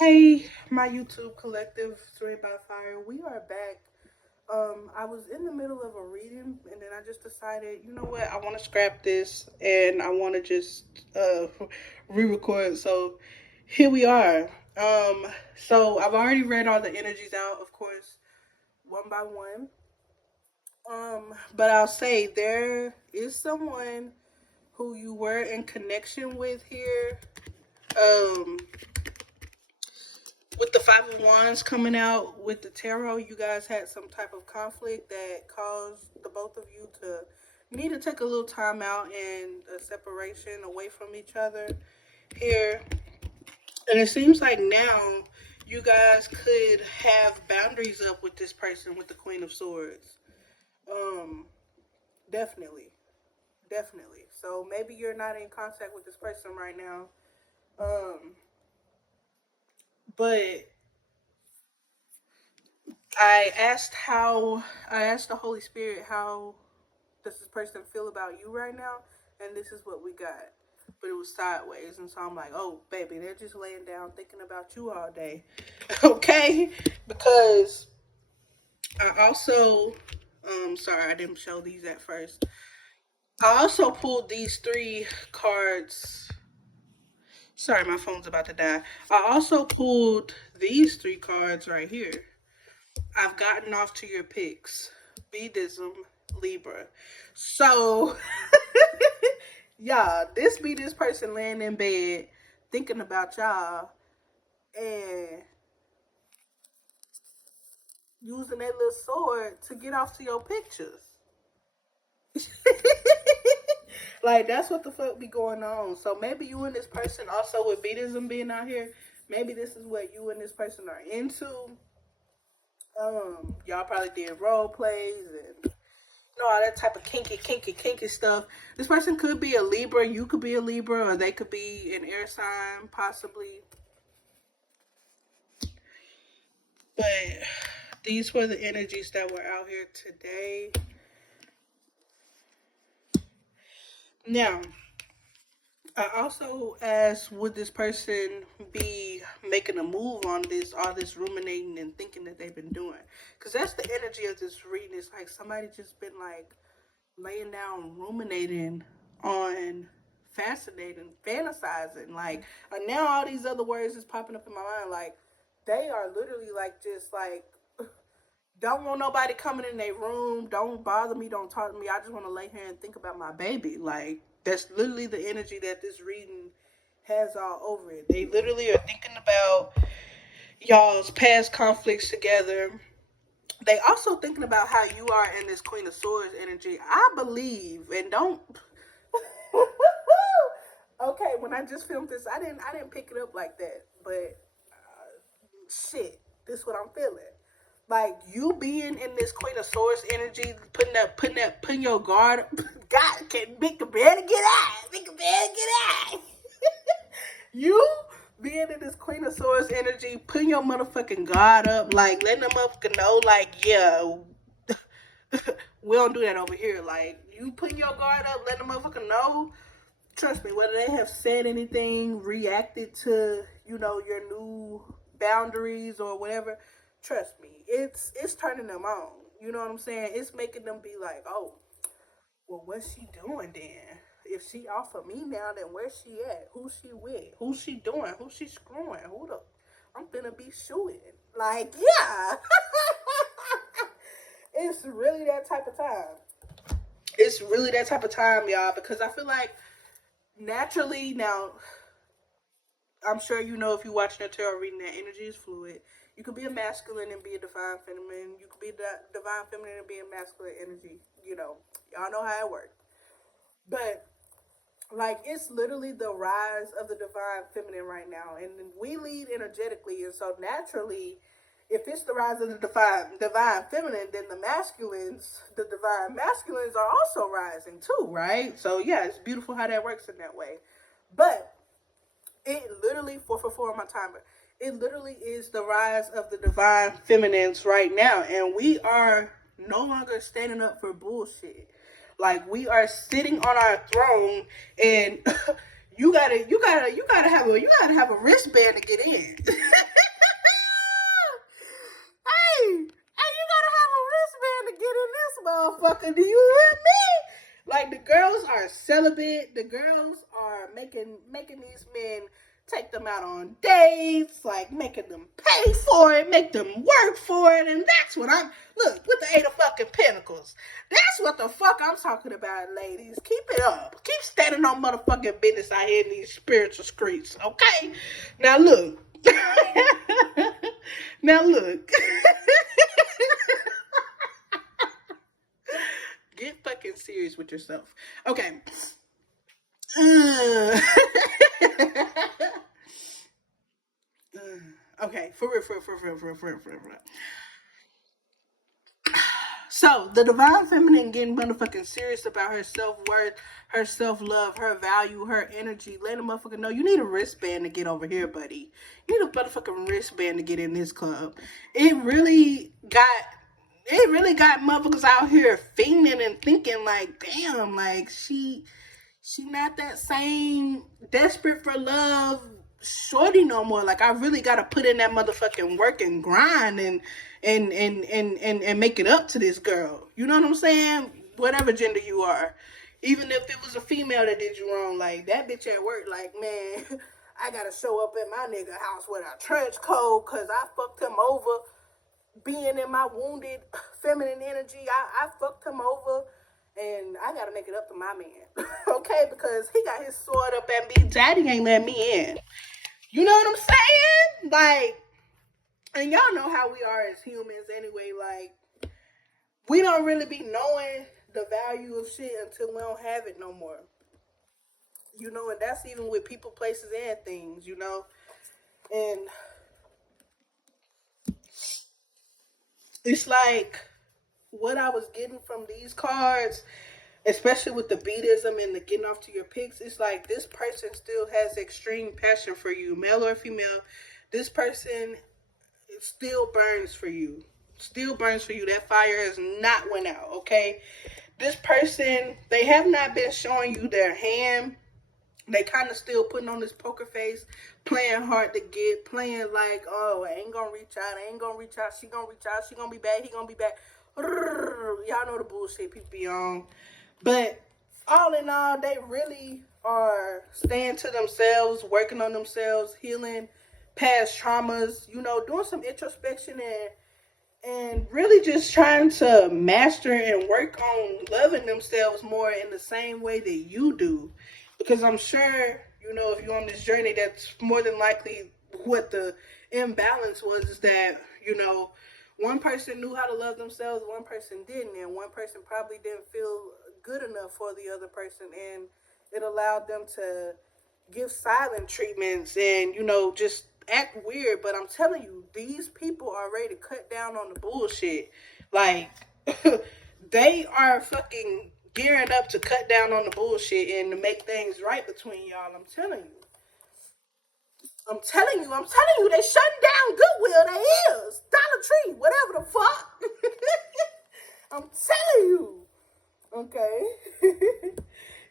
Hey, my YouTube collective, Serene by Fire. We are back. I was in the middle of a reading, and then I just decided, you know what? I want to scrap this, and I want to just uh, re-record. So here we are. So I've already read all the energies out, of course, one by one. But I'll say there is someone who you were in connection with here. Um, with the Five of Wands coming out with the tarot, you guys had some type of conflict that caused the both of you to need to take a little time out and a separation away from each other here. And it seems like now you guys could have boundaries up with this person with the Queen of Swords. Um, definitely, definitely. So maybe you're not in contact with this person right now. Um, but I asked the Holy Spirit how does this person feel about you right now, and this is what we got. But it was sideways, and so I'm like, oh baby, they're just laying down thinking about you all day, okay? Because I also, sorry I didn't show these at first. I also pulled these three cards. Sorry, my phone's about to die. I also pulled these three cards right here. I've gotten off to your picks. Beadism, Libra. So, yeah, this be this person laying in bed thinking about y'all and using that little sword to get off to your pictures. Like, that's what the fuck be going on. So maybe you and this person also with beadism being out here, maybe this is what you and this person are into. Y'all probably did role plays and all that type of kinky stuff. This person could be a Libra, you could be a Libra, or they could be an air sign, possibly. But these were the energies that were out here today. Now, I also asked, would this person be making a move on this, all this ruminating and thinking that they've been doing? Because that's the energy of this reading. It's like somebody just been like laying down ruminating on fascinating fantasizing like and now all these other words is popping up in my mind like they are literally like just like don't want nobody coming in their room, don't bother me, don't talk to me, I just want to lay here and think about my baby. Like that's literally the energy that this reading has all over it. They literally are thinking about y'all's past conflicts together. They also thinking about how you are in this Queen of Swords energy. I believe, and don't. Okay, when I just filmed this, I didn't pick it up like that. But shit, this is what I'm feeling. Like you being in this Queen of Swords energy, putting your guard. God, can make a better get out. Make a better get out. You being in this Queen of Swords energy, putting your motherfucking guard up, like letting them motherfucker know, like, yeah, we don't do that over here. Like, you putting your guard up, letting the motherfucker know. Trust me, whether they have said anything, reacted to, your new boundaries or whatever, trust me, it's turning them on. You know what I'm saying? It's making them be like, oh, well, what's she doing then? If she offer me now, then where's she at? Who's she with? Who's she doing? Who's she screwing? Who the? I'm finna be shooting. Like, yeah. It's really that type of time. It's really that type of time, y'all, because I feel like naturally, now, I'm sure you know if you're watching a tarot reading that energy is fluid. You could be a masculine and be a divine feminine. You could be a divine feminine and be a masculine energy. Y'all know how it works. But like it's literally the rise of the divine feminine right now, and we lead energetically, and so naturally, if it's the rise of the divine feminine, then the divine masculines are also rising too, right? So yeah, it's beautiful how that works in that way. But it literally 4 on my timer. It literally is the rise of the divine feminines right now, and we are no longer standing up for bullshit. Like we are sitting on our throne, and you gotta have a wristband to get in. motherfucker. Do you hear me? Like, the girls are celibate. The girls are making these men take them out on dates, like making them pay for it, make them work for it, and that's what I'm, look, with the 8 of fucking pentacles. That's what the fuck I'm talking about, ladies. Keep it up. Keep standing on motherfucking business out here in these spiritual streets, okay? Now look. Now look. Get fucking serious with yourself. Okay. Okay, for real. So, the divine feminine getting motherfucking serious about her self-worth, her self-love, her value, her energy. Let a motherfucker know you need a wristband to get over here, buddy. You need a motherfucking wristband to get in this club. It really got motherfuckers out here fiending and thinking like, damn, like she not that same desperate for love shorty no more. Like, I really gotta put in that motherfucking work and grind and make it up to this girl. You know what I'm saying? Whatever gender you are. Even if it was a female that did you wrong, like that bitch at work, like, man, I gotta show up at my nigga house with a trench coat cause I fucked him over. Being in my wounded feminine energy, I fucked him over. And I gotta make it up to my man, okay? Because he got his sword up at me. Daddy ain't letting me in. You know what I'm saying? Like, and y'all know how we are as humans anyway. Like, we don't really be knowing the value of shit until we don't have it no more. You know, and that's even with people, places, and things, you know? And it's like, what I was getting from these cards, especially with the beatism and the getting off to your picks, it's like this person still has extreme passion for you, male or female. This person still burns for you. Still burns for you. That fire has not went out, okay? This person, they have not been showing you their hand. They kind of still putting on this poker face, playing hard to get, playing like, oh, I ain't gonna reach out, she gonna reach out, she gonna be back, he gonna be back. Y'all know the bullshit people be on. But all in all, they really are staying to themselves, working on themselves, healing past traumas, you know, doing some introspection and really just trying to master and work on loving themselves more in the same way that you do. Because I'm sure, you know, if you're on this journey, that's more than likely what the imbalance was, is that, you know, one person knew how to love themselves, one person didn't, and one person probably didn't feel good enough for the other person, and it allowed them to give silent treatments and, you know, just act weird. But I'm telling you, these people are ready to cut down on the bullshit. Like, they are fucking gearing up to cut down on the bullshit and to make things right between y'all. I'm telling you, they shutting down Goodwill. They is Dollar Tree, whatever the fuck. I'm telling you, okay.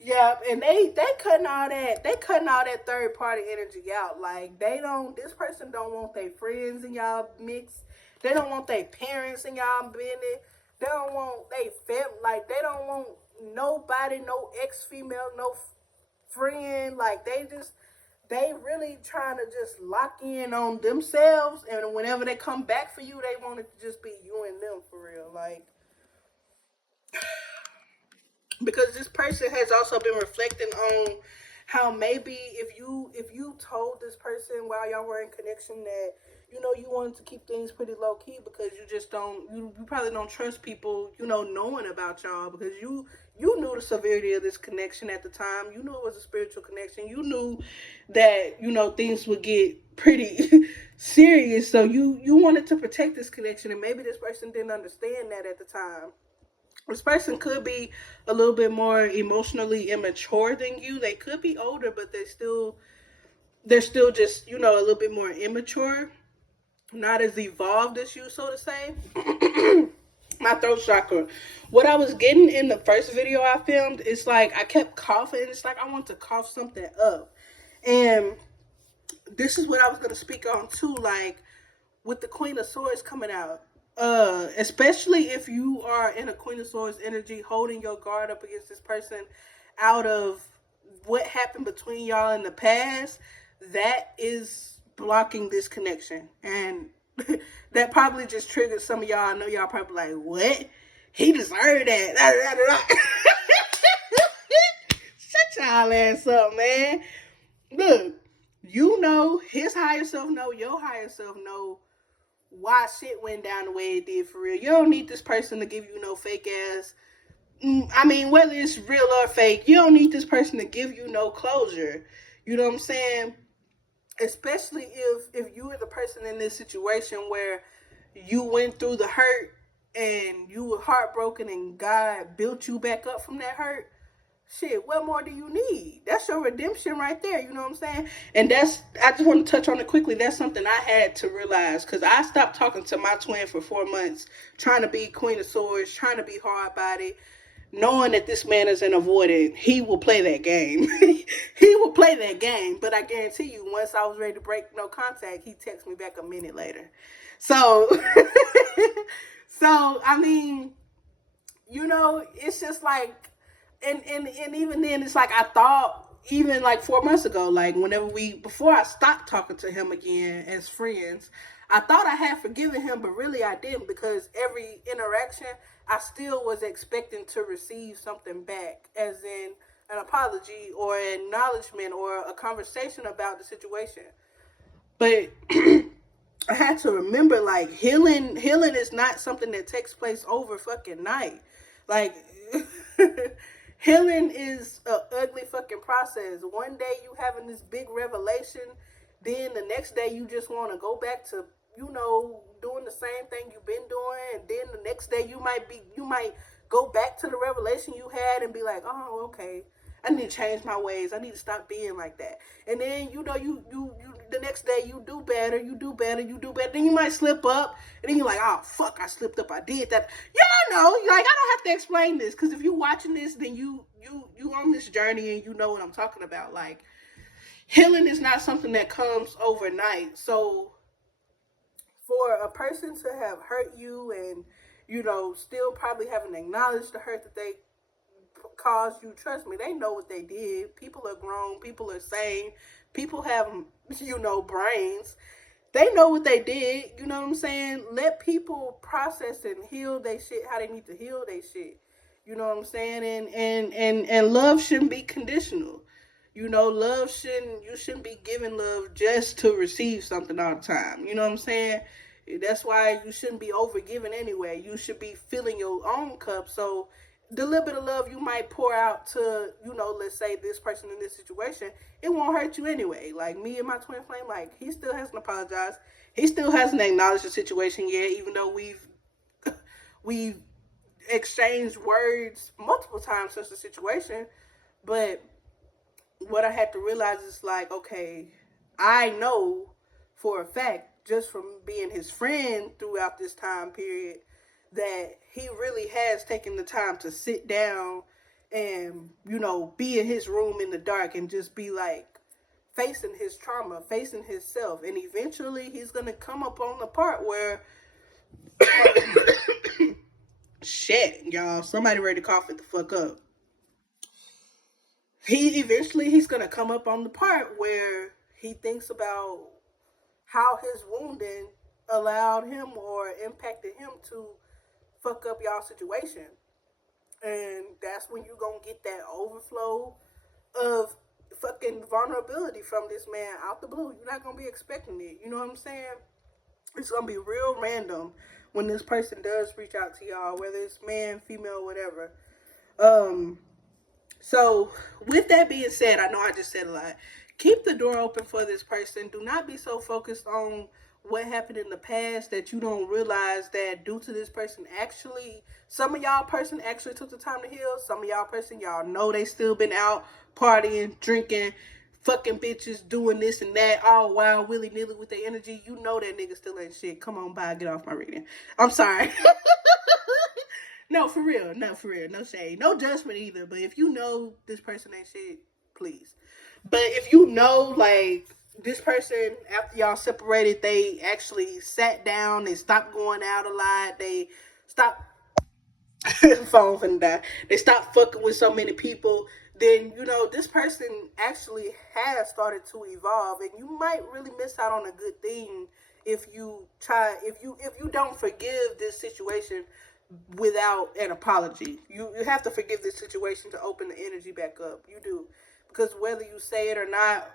Yeah, and they cutting all that third party energy out. Like, this person don't want their friends in y'all mix. They don't want their parents in y'all business. They don't want they like, they don't want nobody, no ex-female, no friend. Like, they really trying to just lock in on themselves, and whenever they come back for you, they want it to just be you and them for real. Like, because this person has also been reflecting on how maybe if you told this person while y'all were in connection that, you know, you wanted to keep things pretty low key because you probably don't trust people, you know, knowing about y'all, because you knew the severity of this connection at the time. You knew it was a spiritual connection. You knew that, you know, things would get pretty serious. So you wanted to protect this connection, and maybe this person didn't understand that at the time. This person could be a little bit more emotionally immature than you. They could be older, but they're still just, you know, a little bit more immature, not as evolved as you, so to say. My throat chakra. What I was getting in the first video I filmed, it's like I kept coughing. It's like I want to cough something up. And this is what I was going to speak on too, like with the Queen of Swords coming out. especially if you are in a Queen of Swords energy, holding your guard up against this person out of what happened between y'all in the past, that is blocking this connection. And that probably just triggered some of y'all. I know y'all probably like, what? He deserved that. Shut y'all ass up, man. Look, you know, his higher self know, your higher self know why shit went down the way it did for real. You don't need this person to give you no fake ass. I mean, whether it's real or fake, you don't need this person to give you no closure. You know what I'm saying? Especially if you were the person in this situation where you went through the hurt and you were heartbroken and God built you back up from that hurt. Shit, what more do you need? That's your redemption right there. You know what I'm saying? And I just want to touch on it quickly. That's something I had to realize because I stopped talking to my twin for 4 months, trying to be Queen of Swords, trying to be hard body, knowing that this man is an avoidant. He will play that game. He will play that game. But I guarantee you, once I was ready to break no contact, he texted me back a minute later. So, I mean, you know, it's just like, and even then, it's like I thought, even like 4 months ago, like before I stopped talking to him again as friends, I thought I had forgiven him, but really I didn't, because every interaction, I still was expecting to receive something back, as in an apology or an acknowledgement or a conversation about the situation. But I had to remember, like, healing is not something that takes place over fucking night. Like, healing is a ugly fucking process. One day you having this big revelation, then the next day you just want to go back to, you know, doing the same thing you've been doing, and then the next day you might go back to the revelation you had and be like, oh, okay, I need to change my ways. I need to stop being like that. And then, you know, you the next day you do better. Then you might slip up, and then you're like, oh fuck, I slipped up. I did that. Y'all know, like, I don't have to explain this, because if you're watching this, then you on this journey and you know what I'm talking about. Like, healing is not something that comes overnight. So for a person to have hurt you and, you know, still probably haven't acknowledged the hurt that they caused you, trust me, they know what they did. People are grown, people are sane, people have, you know, brains. They know what they did. You know what I'm saying? Let people process and heal their shit how they need to heal their shit. You know what I'm saying? And love shouldn't be conditional. You know, you shouldn't be giving love just to receive something all the time. You know what I'm saying? That's why you shouldn't be over giving anyway. You should be filling your own cup. So the little bit of love you might pour out to, you know, let's say this person in this situation, it won't hurt you anyway. Like me and my twin flame, like, he still hasn't apologized. He still hasn't acknowledged the situation yet, even though we've exchanged words multiple times since the situation. But what I had to realize is, like, okay, I know for a fact, just from being his friend throughout this time period, that he really has taken the time to sit down and, you know, be in his room in the dark and just be like facing his trauma, facing himself. And eventually he's going to come up on the part where shit, y'all, somebody ready to cough it the fuck up. He's going to come up on the part where he thinks about how his wounding allowed him or impacted him to fuck up y'all situation. And that's when you gonna get that overflow of fucking vulnerability from this man out the blue. You're not gonna be expecting it. You know what I'm saying? It's gonna be real random when this person does reach out to y'all, whether it's man, female, whatever. So with that being said, I know I just said a lot. Keep the door open for this person. Do not be so focused on what happened in the past that you don't realize that due to this person actually, some of y'all person actually took the time to heal. Some of y'all person, y'all know they still been out partying, drinking, fucking bitches, doing this and that, all wild, willy-nilly with their energy. You know that nigga still ain't shit. Come on, bye, get off my reading. I'm sorry. No, for real. No shade. No judgment either. But if you know this person ain't shit, please. But if you know, like, this person, after y'all separated, they actually sat down, they stopped going out a lot, they stopped phone finna die. They stop fucking with so many people. Then this person actually has started to evolve, and you might really miss out on a good thing if you don't forgive this situation without an apology. You have to forgive this situation to open the energy back up. You do, because whether you say it or not,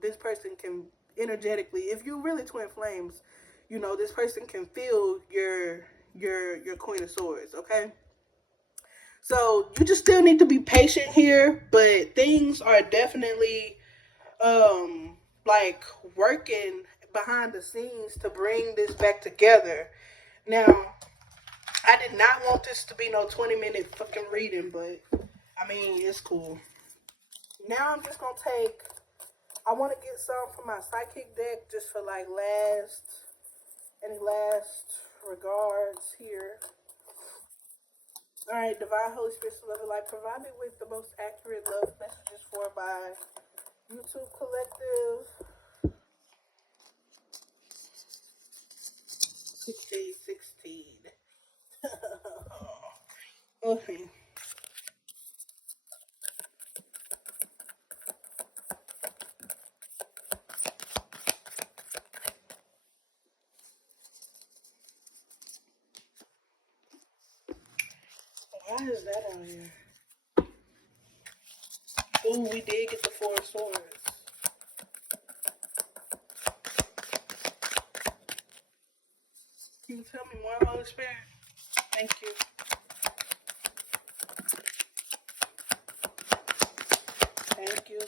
this person can energetically, if you really twin flames, this person can feel your Queen of Swords, okay? So you just still need to be patient here, but things are definitely like working behind the scenes to bring this back together. Now, I did not want this to be no 20-minute fucking reading, but I mean, it's cool. Now I'm just gonna take, I want to get some from my psychic deck just for like any last regards here. All right, Divine Holy Spirit, Love and Light, provide me with the most accurate love messages for my YouTube collective. 16. Okay. Why is that on here? Ooh, we did get the Four of Swords. Can you tell me more, Holy Spirit? Thank you. Thank you.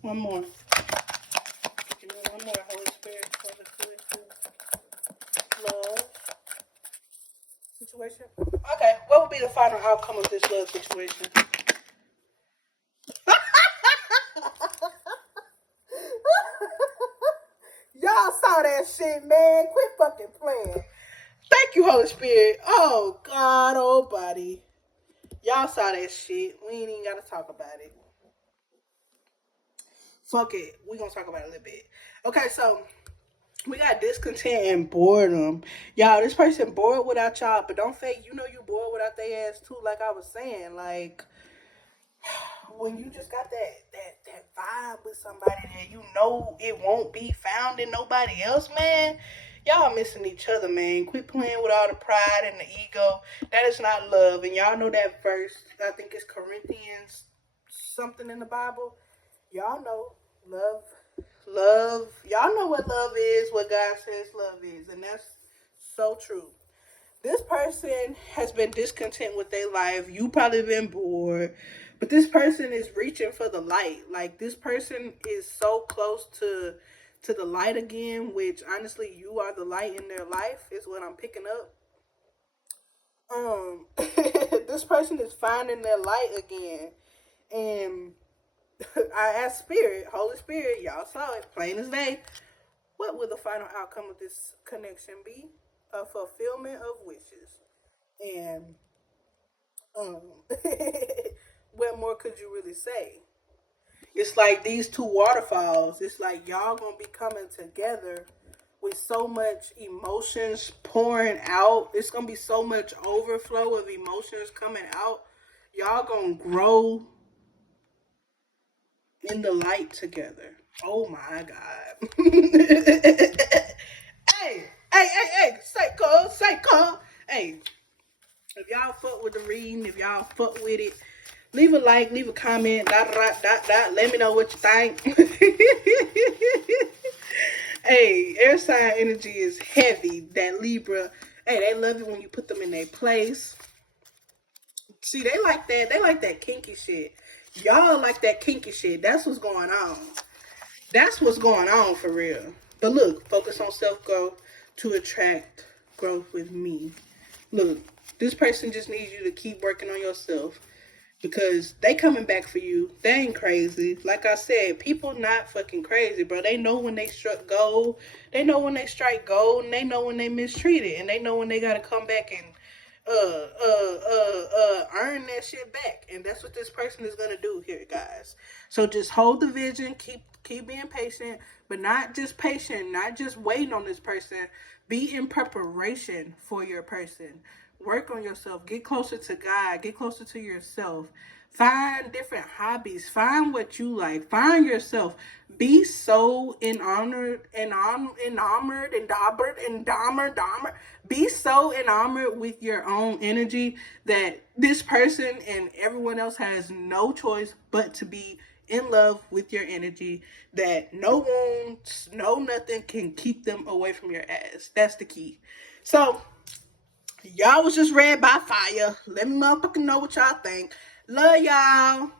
One more. Give me one more, Holy Spirit, for the collective love situation. Okay, what would be the final outcome of this love situation? Y'all saw that shit, man. Quit fucking playing. Thank you, Holy Spirit. Oh, God, oh, buddy. Y'all saw that shit. We ain't even got to talk about it. Fuck it. We gonna talk about it a little bit. Okay, so we got discontent and boredom. Y'all, this person bored without y'all, but don't fake, you bored without their ass too, like I was saying. Like, when you just got that vibe with somebody that it won't be found in nobody else, man. Y'all missing each other, man. Quit playing with all the pride and the ego. That is not love. And y'all know that verse. I think it's Corinthians something in the Bible. Y'all know love. Y'all know what love is, what God says love is. And that's so true. This person has been discontent with their life. You probably been bored. But this person is reaching for the light. Like, this person is so close to the light again, which honestly you are the light in their life, is what I'm picking up. This person is finding their light again. And I asked Spirit, Holy Spirit, y'all saw it, plain as day. What will the final outcome of this connection be? A fulfillment of wishes. And um, what more could you really say? It's like these two waterfalls. It's like y'all gonna be coming together with so much emotions pouring out. It's gonna be so much overflow of emotions coming out. Y'all gonna grow in the light together. Oh my God. Hey, psycho. Hey, if y'all fuck with the reading, if y'all fuck with it, leave a like, leave a comment, let me know what you think. Hey, air sign energy is heavy. That Libra, hey, they love it when you put them in their place. See, they like that. They like that kinky shit. Y'all like that kinky shit. That's what's going on. That's what's going on for real. But look, focus on self-growth to attract growth with me. Look, this person just needs you to keep working on yourself. because they coming back for you. They ain't crazy. Like I said, people not fucking crazy, bro. They know when they struck gold. They know when they strike gold, and they know when they mistreated, and they know when they gotta come back and earn that shit back. And that's what this person is gonna do here, guys. So just hold the vision, keep being patient, but not just patient, not just waiting on this person. Be in preparation for your person. Work on yourself. Get closer to God. Get closer to yourself. Find different hobbies. Find what you like. Find yourself. Be so enamored and daubered. Be so enamored with your own energy that this person and everyone else has no choice but to be in love with your energy, that no wounds, no nothing can keep them away from your ass. That's the key. So y'all was just read by fire. Let me motherfucking know what y'all think. Love y'all.